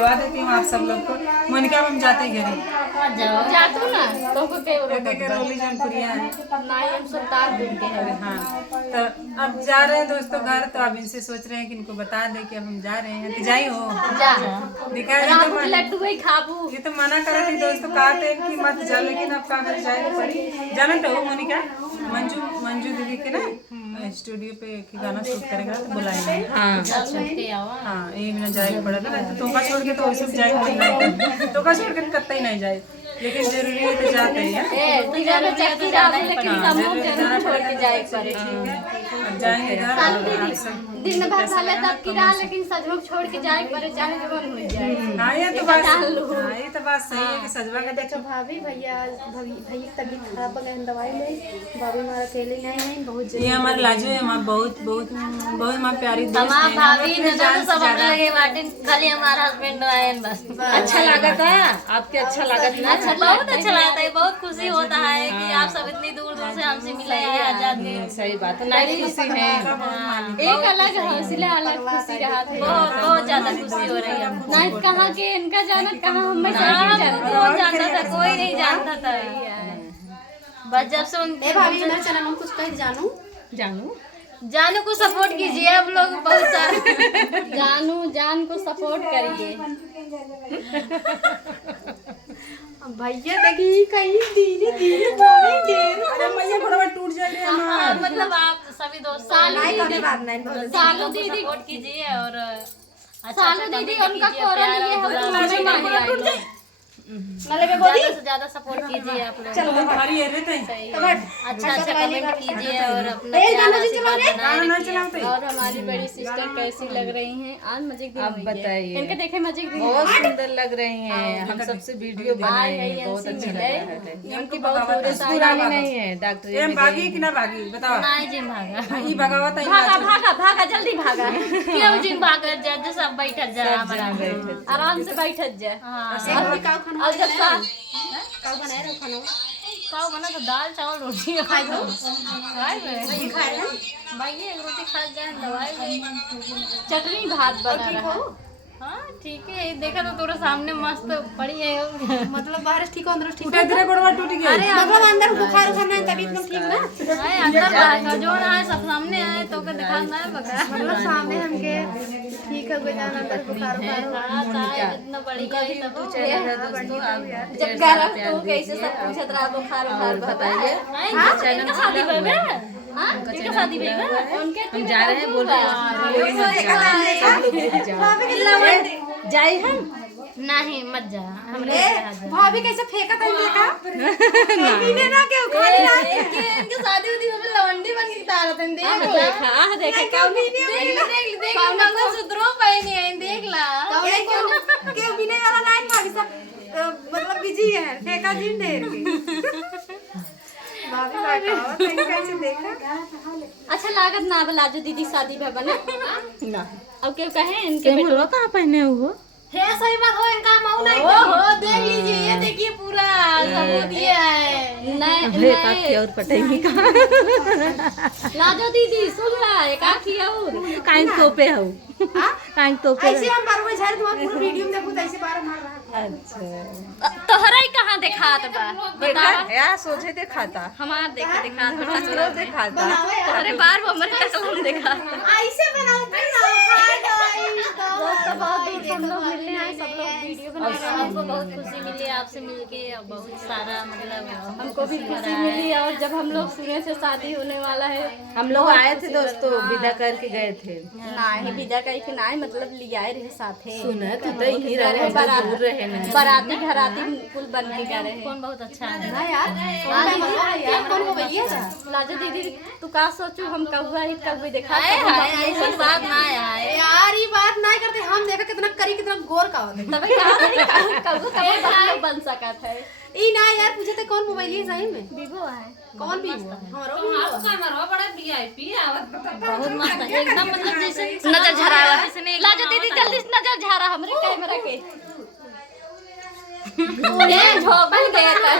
बुलवा देती हूँ आप सब लोग को। मोनिका हम जाते हैं घरे, जातू ना तो रोली जनपुरिया है। हम सुल्तान दूर के हैं। हाँ, तो अब जा रहे हैं दोस्तों घर, तो अब इनसे सोच रहे हैं कि इनको बता दें कि अब हम जा रहे हैं। तो जाई हो जा दिखा लड्डू ही खाबू। ये तो मना करे थी दोस्तों, कहते हैं कि मत जा, लेकिन अब का घर जाए पड़ी। जाना तो हो मोनिका, मंजू दीदी के ना स्टूडियो पे की गाना शूट करेगा तो बुलाएंगे। हाँ एक ना जाए पड़ा था, तो तोका छोड़ के तो वैसे भी जाए, तोका छोड़ के कतई नहीं जाए, लेकिन जरूरी है तो जाते हैं। जाना छोड़ के जाए पड़े। जाएंगे घर दिन भर भले तब की रहा, लेकिन सजमुख छोड़ के जाए पड़े, चाहे जवन हो जाए। हाँ ये तो बात सही है कि सजवा का देखो भाभी भैया की तबीयत खराब हो गई, दवाई ले भाभी हमारा अकेले नहीं है, बहुत ये हमारे लाजो है, हमारा बहुत बहुत बहुत हमारी प्यारी दोस्त है। भाभी ने तो सब लगे बाटे, खाली हमारा हस्बैंड आए बस। अच्छा लगा था आपके, अच्छा लगा था। अच्छा बहुत अच्छा लगता है, बहुत खुशी होता है कि आप सब इतनी दूर दूर से हमसे मिले हैं आजाद के। सही बात है, नई खुशी है, एक अलग हौसला, अलग खुशी रहा था। बहुत ज्यादा खुशी हो रही है। नहीं कहाँ के इनका जाना, कहाँ हम जानता था, कोई नहीं जानता था। बस जब से उनके भाभी मेरे चैनल में कुछ कह जानू को सपोर्ट कीजिए आप लोग, बहुत सारे जान को सपोर्ट करिए। भैया देखी कहीं धीरे धीरे बोलेंगे, अरे मैया थोड़ा टूट जाएगा हमारा। मतलब आप सभी दोस्त सालू दीदी सपोर्ट कीजिए, और सालू दीदी उनका ज़्यादा से ज़्यादा सपोर्ट कीजिए आप लोग। अच्छा कमेंट कीजिए और अपना प्यार आशीर्वाद बनाए रखिए। और हमारी बड़ी सिस्टर कैसी लग रही हैं आज? मजे आप बताइए। इनके देखे मजे बहुत सुंदर लग रही हैं, हम सबसे वीडियो बनाए हैं, बहुत अच्छा लग रहा है। इनकी बहुत पुरानी नहीं है डॉक्टर ये भागी कि ना भागी बताओ। नहीं जिम भागा, ई भगावत है, भागा भागा भागा जल्दी भागा। क्यों जिम भागा जा, जो सब बैठत जा, आराम से बैठत जा। और जब बना तो दाल चावल रोटी खाए दो, भाई रोटी खा गए, दवाई चटनी भात बना रहा। हाँ ठीक है, देखा तो तोरे सामने मस्त पड़ी है। मतलब बाहर ठीक हो अंदर ठीक उठे तेरे गोड़वा टूट गया। अरे मतलब अंदर बुखार उखार नहीं, तबीयत में ठीक ना है, अंदर जो ना है सब सामने है, तो के दिखाना है बका। मतलब सामने हमके ठीक है कोई जाना अंदर बुखार उखार इतना बड़ी गई तब जब कह रहा तू कैसे सब पूछत रहा बुखार उखार बताइए। इनका शादी भई बे, इनका शादी भई बे, उनके हम जा रहे हैं, बोल रहे जाए हम नहीं मत जा हमरे। भाभी कैसे फेंका था देखा पीने ना के खाली ना इनके शादी उदी में लवंडी बन के तारत हैं, देखा क्या देख मंगलसूत्रों पहनी है, देख ला क्यों पीने वाला नहीं भाभी सब मतलब बिजी है, फेंका दिन ढेर के भाभी बताओ तनी कैसे देखा। अच्छा लागत ना बला जो दीदी शादी में बने ना। अब क्या कहे इनके बोलो तो आप पहने हुए है सही बात हो, इनका माऊ नहीं ओहो देख लीजिए, ये देखिए पूरा सबूत ये है। नहीं और पटेगी का लाजो दीदी सुन रहा है का किया और काइन तोपे हो, काइन तोपे। ऐसे हम बार बार झाड़ तुम्हारा पूरा वीडियो में देखो, ऐसे बार मार रहा है। अच्छा तोहरा ही कहां दिखात बा बता, यार सोचे थे खाता हमार देखे दिखात बा, हसरो से खाता। अरे बार वो हमरे कसम दिखा ऐसे बनाते ना हम लोग मिलने आए, सब लोग वीडियो बना रहे हैं। हमको बहुत खुशी मिली आपसे मिलके, बहुत सारा मतलब हमको भी खुशी मिली। और जब हम लोग सुने थे शादी होने वाला है, हम लोग आए थे दोस्तों, विदा करके गए थे। नहीं विदा कहीं के नहीं, मतलब लियाए रहे साथे, सुना तो यही रहे, दूर रहे नहीं, बाराती घराती कुल बन के गए रहे। कौन बहुत अच्छा है ना यार कौन हो भैया लाजो दीदी तू का सोचू हम कब ही कब भी देखा ऐसी बात ना है यार, ये बात नहीं करते हम, देखा कितना करी कितना गोर का होता है, तबे कब बन सका था। ई ना यार पूछे थे कौन मोबाइल है सही में, वीवो है कौन भी हमारा बड़ा वीआईपी आवत, बहुत मस्त है एकदम, मतलब जैसे नजर झरा है। लाजो दीदी जल्दी नजर झरा हमरे कैमरा के ये झोपन गया था।